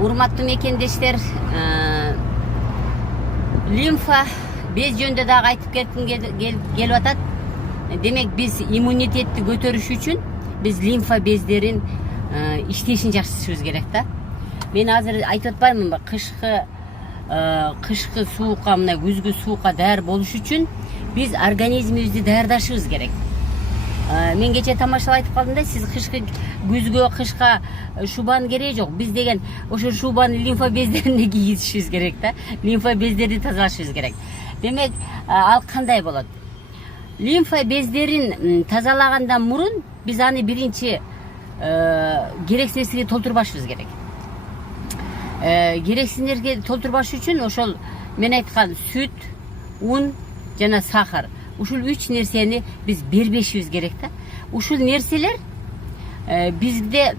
Урматтуу мекендештер, лимфа без жөнүндө дагы айтып кетким келип атат. Демек биз иммунитетти көтөрүш үчүн биз лимфа бездерин иштешин жакшыртышыбыз керек да. Мен азыр айтып атпаймынбы, кышкы суукка, мына күзгү суукка даяр болуш үчүн биз организмибизди даярдашыбыз керек. Мен кече тамашалап айтып калдым да, сиз күзгө, кышка шубанын кереги жок. Биз деген ошо шубаны лимфа бездерине кийгизишибиз керек да. Лимфа бездерди тазалашыбыз керек. Демек, ал кандай болот? Лимфа бездерин тазалагандан мурун биз аны биринчи керексиз нерсеге толтурбашыбыз керек. Керексиз нерсеге толтурбаш үчүн ошол мен айткан сүт, ун жана сахар. Ушул 3 нерсени биз бербешибиз керек да. Ушул нерселер бизде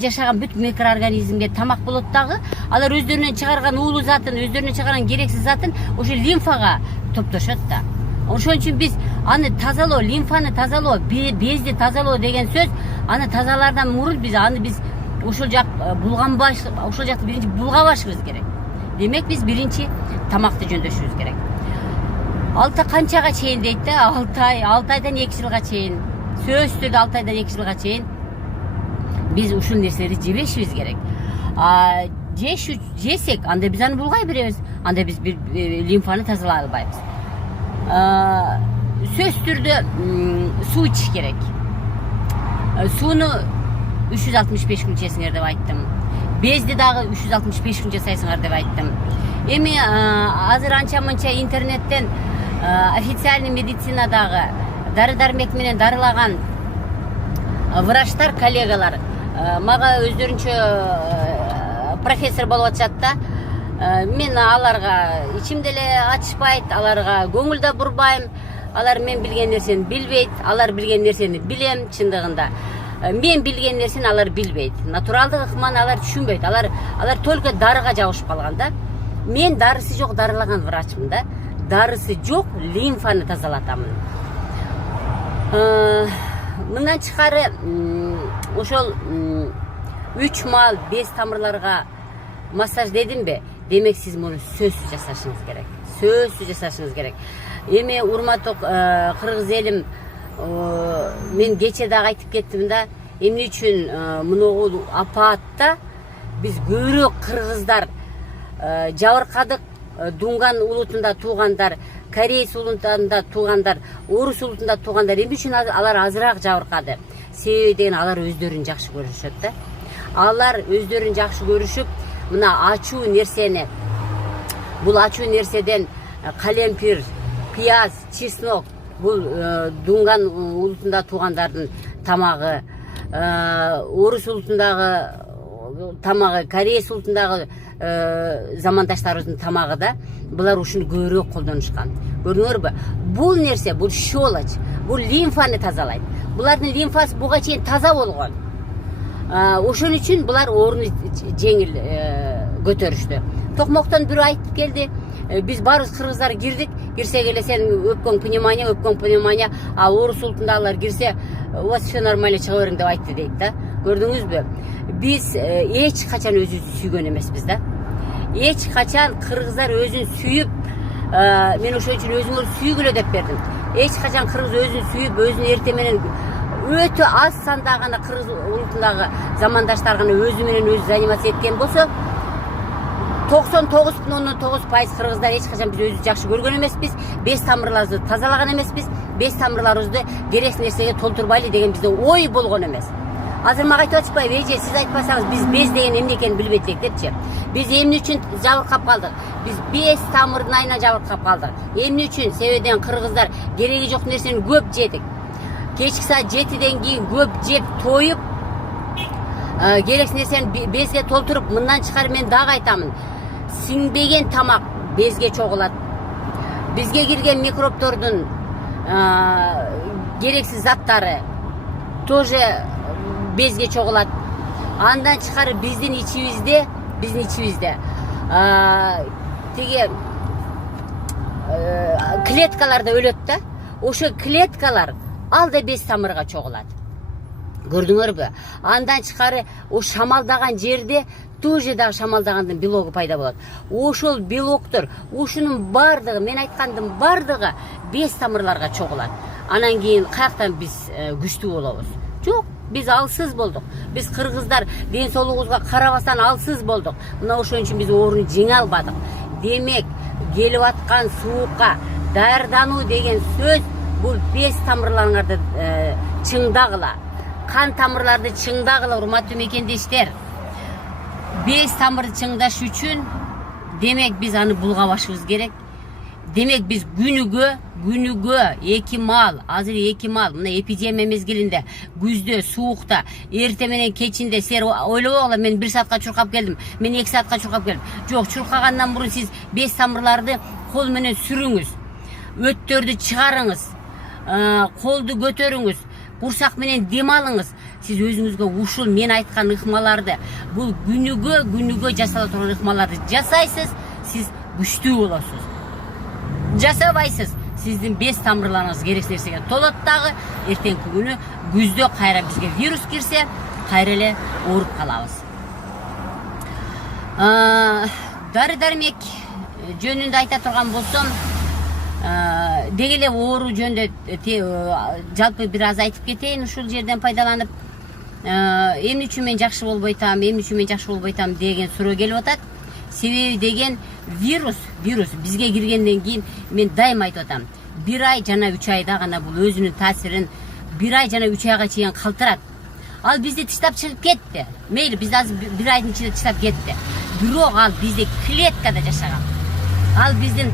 жашаган бүт микроорганизмге тамак болот дагы. Алар өздөрүнөн чыгарган уулуу затын, өздөрүнөн чыгарган керексиз затын ошо лимфага топтошот да. Ошон үчүн биз аны тазалоо, лимфаны тазалоо, безди тазалоо деген сөз, аны тазалаардан мурун биз ошол жак булганбаш, ошол жакты биринчи булгабашыбыз керек. Демек биз биринчи тамакты жөндөшүбүз керек. 6 канчага чейин дейт да, 6 айдан 2 жылга чейин. Сөзсүз түрдө 6 айдан 2 жылга чейин биз ушул нерселерди жебешибиз керек. Жесек, анда биз аны булгай беребиз. Анда биз лимфаны тазалай албайбыз. Сөзсүз түрдө суу ичиш керек. Сууну 365 күн ичесиңер деп айттым. Безди дагы 365 күн жасайсыңар деп айттым. Эми азыр анча-мынча интернеттен официальный медицинадагы дары-дармек менен дарылаган врачтар, коллегалар мага өздөрүнчө профессор болуп атышат да. Мен аларга ичим деле ачышпайт, аларга көңүл да бурбайм. Алар мен билген нерсени билбейт, алар билген нерсени билем чындыгында. Мен билген нерсени алар билбейт. Натуралдык ыкманы алар түшүнбөйт. Алар только дарыга жабышып калган да. Мен дарысы жок дарылаган врачмын да. Дарысы жок лимфаны тазалатамын. Мындан тышкары ошол 3 мал, 5 тамырларга массаж дедимби? Демек сиз муну сөзсүз жасашыңыз керек. Сөзсүз жасашыңыз керек. Эми урматтуу кыргыз элим, мен кече дагы айтып кеттим да, эмне үчүн муногул апаатта биз көбүрөөк кыргыздар жабыркадык, Дунган улутунда туугандар, Корейс улутунда туугандар, Орус улутунда туугандар, эмне үчүн алар азыраак жабыркады? Себеби деген алар өздөрүн жакшы көрүшөт да. Алар өздөрүн жакшы көрүшүп, мына ачуу нерсени, бул ачуу нерседен калемпир, пияз, чеснок, бул Дунган улутунда туугандардын тамагы, Орус улутундагы тамагы, Корейс улутундагы замандаштарыбыздын тамагы да, булар ушуну көбүрөөк колдонушкан. Көрдүңөрбү? Бул нерсе, бул щелочь, бул лимфаны тазалайт. Булардын лимфасы буга чейин таза болгон. Ошон үчүн булар ооруну жеңил көтөрүштү. Токмоктон бирөө айтып келди, биз баарыбыз кыргыздар кирсек эле сен өпкөң пневмония, а Орус улутундагылар кирсе, у вас все нормально, чыга бериң деп айтты дейт да. Көрдүңүзбү? Биз эч качан өзүбүздү сүйгөн эмеспиз да. Эч качан кыргыздар өзүн сүйүп, мен ошон үчүн өзүңөр сүйгүлө деп бердим. Эч качан кыргыз өзүн сүйүп, өзүн эрте менен өтө аз санда гана кыргыз улутундагы замандаштар гана өзү менен өзү заниматься эткен болсо, 99,9% кыргыздар эч качан биз өзүбүздү жакшы көргөн эмеспиз, 5 тамырларыбызды тазалаган эмеспиз, 5 тамырларыбызды керексиз нерсеге толтурбайлы деген бизде ой болгон эмес. Азыр мага айтып атышпайбы, эже сиз айтпасаңыз биз без деген эмне экенин билбейт депчи. Биз эмне үчүн жабыркап калдык? Биз 5 тамырдын айынан жабыркап калдык. Эмне үчүн? Себебиден кыргыздар кереги жок нерсени көп жедик. Кечки саат 7ден кийин көп жеп тоюп, керексиз нерсени безге толтуруп, мындан чыкар мен дагы айтамын. Сиңбеген тамак безге чогулат. Бизге кирген микробтордун керексиз заттары тоже безге чогулат. Андан чыкары биздин ичибизде тиги клеткаларда өлөт да. Ошо клеткалар ал да без тамырга чогулат. Көрдүңөрбү? Андан тышкары о шамалдаган жерде тоже дагы шамалдагандын белогу пайда болот. Ошол белоктор, ушунун бардыгы, мен айткандын бардыгы без тамырларга чогулат. Анан кийин каяктан биз күчтүү болобуз? Жок, биз алсыз болдук. Биз кыргыздар ден соолугубузга карабастан алсыз болдук. Мына ошон үчүн биз ооруну жеңе албадык. Демек, келип аткан суукка даярдануу деген сөз бул без тамырларыңарды чыңдагыла. Кан тамырларды чыңдагыла, урматтуу мекендештер. Без тамырды чыңдаш үчүн демек биз аны булгабашыбыз керек. Демек биз күнүгө 2 мал, азыр 2 мал, мына эпидемия мезгилинде, күздө, суукта, эрте менен кечинде силер ойлобогула, мен 1 саатка чуркап келдим, мен 2 саатка чуркап келдим. Жок, чуркагандан мурун сиз без тамырларды кол менен сүрүңүз. Өттөрдү чыгарыңыз. Колду көтөрүңүз. Курсак менен дем алыңыз. Сиз өзүңүзгө ушул мен айткан ыкмаларды, бул күнүгө жасала турган ыкмаларды жасайсыз, сиз күчтүү болосуз. Жасабайсыз, сиздин без тамырларыңыз керексиз нерсеге толот дагы, эртеңки күнү күздө кайра бизге вирус кирсе, кайра эле ооруп калабыз. Дары-дармек жөнүндө айта турган болсом, деги эле оору жөнүндө жалпы бир аз айтып кетейин ушул жерден пайдаланып. Эмне үчүн мен жакшы болбой атам, деген суроо келип атат. Себеби деген вирус бизге киргенден кийин мен дайым айтып атам. 1 ай жана 3 айда гана бул өзүнүн таасирин 1 ай жана 3 айга чейин калтырат. Ал бизди тыштап чыгып кетти. Мейли, биз азыр 1 айдын ичинде тыштап кетти. Бирок ал бизде клеткада жашаган. Ал биздин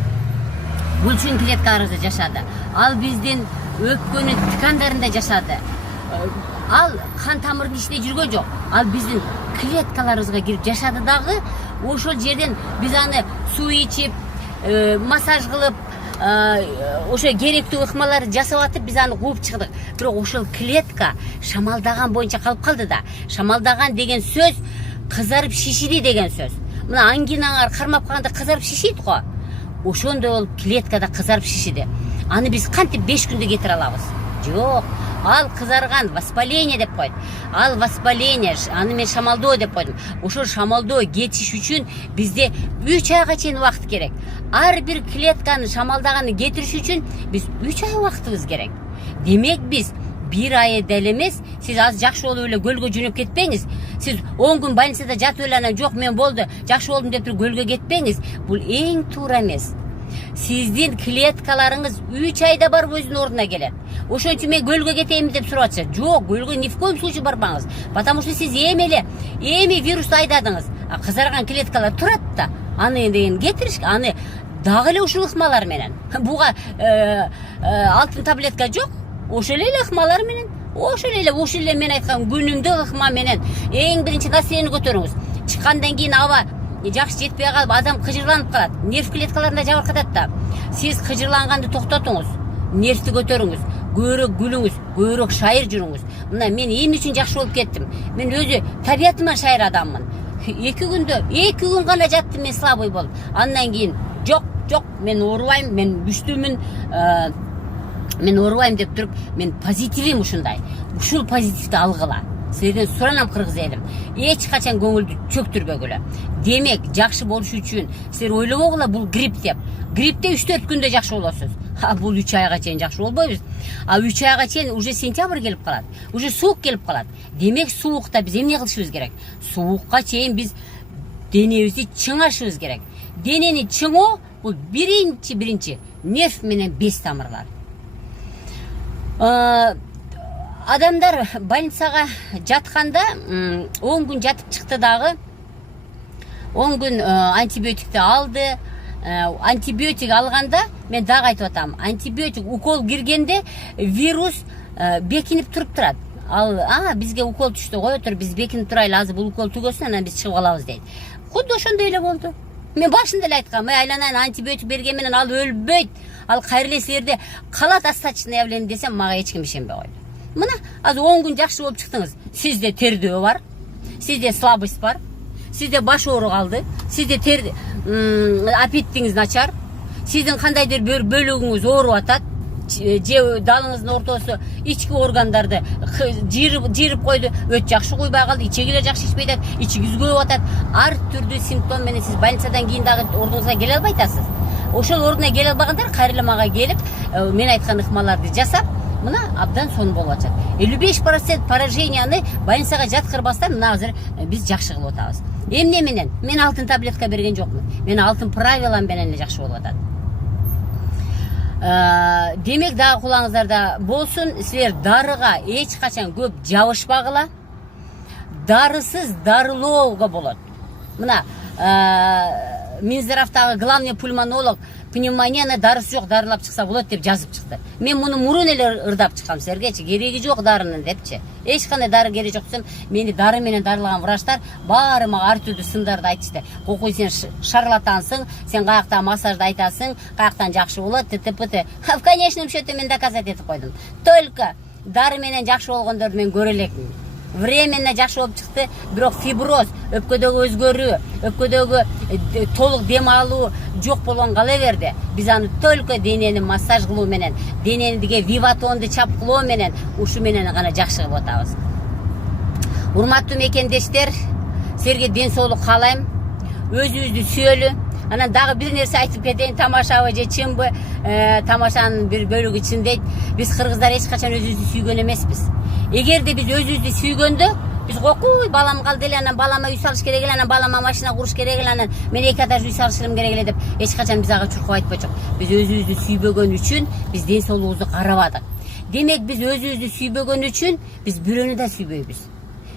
булчун клеткаларыбызда жашады. Ал биздин өпкөнүн ткандарында жашады. Ал кан тамырдын ичинде жүргөн жок. Ал биздин клеткаларыбызга кирип жашады дагы. Ошол жерден биз аны суу ичип, массаж кылып, ошо керектүү ыкмаларды жасап атып биз аны кууп чыгдык. Бирок ошол клетка шамалдаган боюнча калып калды да. Шамалдаган деген сөз кызарып шишиди деген сөз. Мына ангинаңар кармап калганда кызарып шишийт го. Ошондой болуп клеткада кызарып шишиди. Аны биз кантип 5 күндө кетире алабыз? Жок. Ал кызарган, воспаление деп койт. Ал воспаление, аны мен шамалдоо деп койдум. Ошол шамалдоо кетиш үчүн бизде 3 айга чейин убакыт керек. Ар бир клетканы шамалдаганды кетириш үчүн биз 3 ай убактыбыз керек. Демек биз 1 ай деле эмес, сиз аз жакшы болуп эле көлгө жөнөп кетпеңиз. Сиз 10 күн больницада жатып эле анан жок мен болду, жакшы болдум деп туруп көлгө кетпеңиз. Бул эң туура эмес. Сиздин клеткаларыңыз 3 айда барып өзүнүн ордуна келет. Ошон үчүн мен көлгө кетейинби деп сурап атышат. Жок, көлгө ни в коем случае барбаңыз. Потому что сиз эми вирусту айдадыңыз. А кызарган клеткалар турат да. Аны деген кетириш, аны дагы эле ушул ыкмалар менен. Буга алтын таблетка жок. Ошол эле ыкмалар менен. Ошол эле мен айткан күнүмдүк ыкма менен эң биринчи настроение көтөрүңүз. Чыккандан кийин аба жакшы жетпей калып адам кыжырланып калат. Нерв клеткаларында жабыркатат да. Сиз кыжырланганды токтотуңуз. Нервти көтөрүңүз. Көбүрөөк күлүңүз, көбүрөөк шайыр жүрүңүз. Мына мен эмне үчүн жакшы болуп кеттим? Мен өзү табиятыман шайыр адаммын. 2 күн гана жаттым мен слабый болуп. Андан кийин жок, мен оорубайм, мен күчтүүмүн, мен оорубайм деп туруп, мен позитивим ушундай. Ушул позитивди алгыла. Силерден суранам, кыргыз элим. Эч качан көңүлдү чөктүрбөгүлө. Демек, жакшы болуш үчүн силер ойлобогула бул грипп деп. Гриппте 3-4 күндө жакшы болосуз. Бул 3 айга чейин жакшы болбойбуз. 3 айга чейин уже сентябрь келип калат. Уже суук келип калат. Демек, суукта биз эмне кылышыбыз керек? Суукка чейин биз денебизди чыңашыбыз керек. Денени чыңоо бул биринчи нерв менен без тамырлар. Адамдар больницага жатканда 10 күн жатып чыкты дагы. 10 күн антибиотикти алды. Антибиотик алганда мен дагы айтып атам. Антибиотик укол киргенде вирус бекинип туруп турат. Ал бизге укол түштү, кое тур, биз бекинип турайлы, азыр бул укол түгөсүн, анан биз чыгып алабыз дейт. Кудду ошондой эле болду. Мен башында эле айткам, айланайын антибиотик берген менен ал өлбөйт. Ал кайра эле силерде калат остаточное явление десем, мага эч ким ишенбей койду. Мына азыр 10 күн жакшы болуп чыктыңыз. Сизде тердөө бар, сизде слабость бар, сизде баш оору калды, сизде аппетитиңиз начар, сиздин кандайдыр бөлүгүңүз ооруп атат, же далыңыздын ортосу ички органдарды жырып койду, өт жакшы куйбай калды, ичегилер жакшы ичпей атат, ичиңиз көбүп атат. Ар түрдүү симптом менен сиз больницадан кийин дагы ордуңузга келе албай атасыз. Ошол ордуна келе албагандар кайрылып мага келип, мен айткан ыкмаларды жасап, мына абдан сонун болуп атат. 55% пораженияны больницага жаткырбастан мына азыр биз жакшы кылып атабыз. Эмне менен? Мен алтын таблетка берген жокмун. Мен алтын правила менен эле жакшы болуп атат. Демек дагы кулаңыздарда болсун, силер дарыга эч качан көп жабышпагыла. Дарысыз дарылоого болот. Мына Минздравдагы главный пульмонолог пневмонияны дарысы жок, дарылап чыкса болот деп жазып чыкты. Мен муну мурун эле ырдап чыккам силергечи, кереги жок дарынын депчи. Эч кандай дары кереги жок десем, мени дары менен дарылаган врачтар баары мага ар түрдүү сындарды айтышты. Кокуй сен шарлатансың, сен каякта массажды айтасың, каяктан жакшы болот, т.п. В конечном счете мен доказать этип койдум. Только дары менен жакшы болгондорду мен көрө элекмин. Временно жакшы болуп чыкты, бирок фиброз, өпкөдөгү өзгөрүү, өпкөдөгү толук дем алуу жок болгон кала берди. Биз аны только денени массаж кылуу менен, денениге виватонду чапкылоо менен, ушу менен гана жакшы кылып атабыз. Урматтуу мекендештер, силерге ден соолук каалайм. Өзүбүздү сүйөлү. Анан дагы бир нерсе айтып кетейин, тамашабы же чынбы, тамашанын бир бөлүгү чын дейт. Биз кыргыздар эч качан өзүбүздү сүйгөн эмеспиз. Эгерде биз өзүбүздү сүйгөндө, биз кокуй балам калды эле, анан балама үй салыш керек эле, анан балама машина куруш керек эле, анан мен 2 этаж үй салышым керек эле деп эч качан биз ага чуркап айтпачок. Биз өзүбүздү сүйбөгөн үчүн биз ден соолугубузду карабадык. Демек биз өзүбүздү сүйбөгөн үчүн биз бирөөнү да сүйбөйбүз.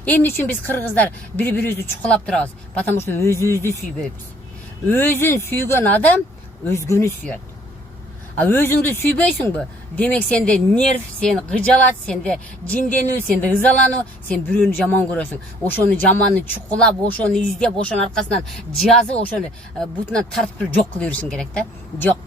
Эмне үчүн биз кыргыздар бири-бирибизди чукулап турабыз? Потому что өзүбүздү сүйбөйбүз. Өзүн сүйгөн адам өзгөнү сүйөт. А өзүңдү сүйбөйсүңбү? Демек сенде нерв, сен кыжалат, сенде жинденүү, сенде ызалануу, сен бирөөнү жаман көрөсүң. Ошону жаманды чукулап, ошону издеп, ошонун аркасынан жазып, ошону бутунан тартып жок кыла беришиң керек да. Жок.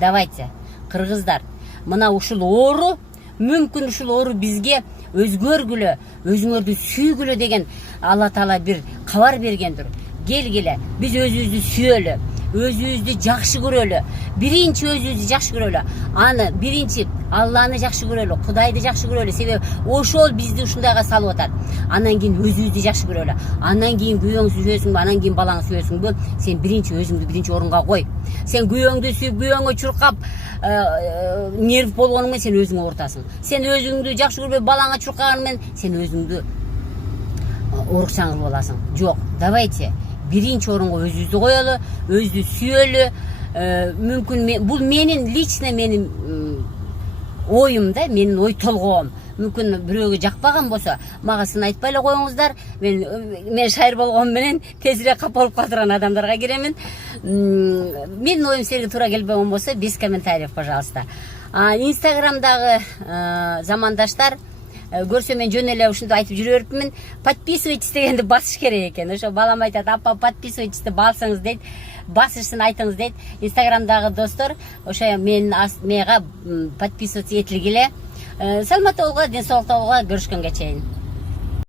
Давайте, кыргыздар, мына ушул оору, мүмкүн ушул оору бизге өзгөргүлө, өзүңөрдү сүйгүлө деген Алла Таала бир кабар бергендир. Келгиле, биз өзүбүздү сүйөлү, өзүбүздү жакшы көрөлү. Биринчи өзүбүздү жакшы көрөлү. Аны биринчи Алланы жакшы көрөлү, Кудайды жакшы көрөлү. Себеби ошол бизди ушундайга салып атат. Андан кийин өзүбүздү жакшы көрөлү. Андан кийин күйөөңдү сүйөсүңбү, андан кийин балаңды сүйөсүңбү? Сен биринчи өзүңдү биринчи орунга кой. Сен күйөөңдү сүйүп, күйөөңө чуркап, нерв болгону менен сен өзүңө оорутасың. Сен өзүңдү жакшы көрбөй балаңа чуркаганы менен сен өзүңдү оорукчан кылып аласың. Жок, давайте биринчи орунга өзүбүздү коелу, өзүбүздү сүйөлү. Мүмкүн бул менин лично менин оюм да, менин ой толгоом. Мүмкүн бирөөгө жакпаган болсо, мага сын айтпай эле коюңуздар. Мен шайыр болгон менен тезирээк капа болуп калдырган адамдарга киремин. Менин оюм силерге туура келбеген болсо, без комментариев, пожалуйста. Инстаграмдагы замандаштар көрсө мен жөн эле ушунду айтып жүрө берипмин. Подписывайтесь дегенди басыш керек экен. Ошо балам айтат, апа подписывайтесь деп бассаңыз дейт. Басышсын айтыңыз дейт. Инстаграмдагы достор, ошо мага подписываться этилгиле. Саламатта болго, ден соолукта болго, көрүшкөнгө чейин.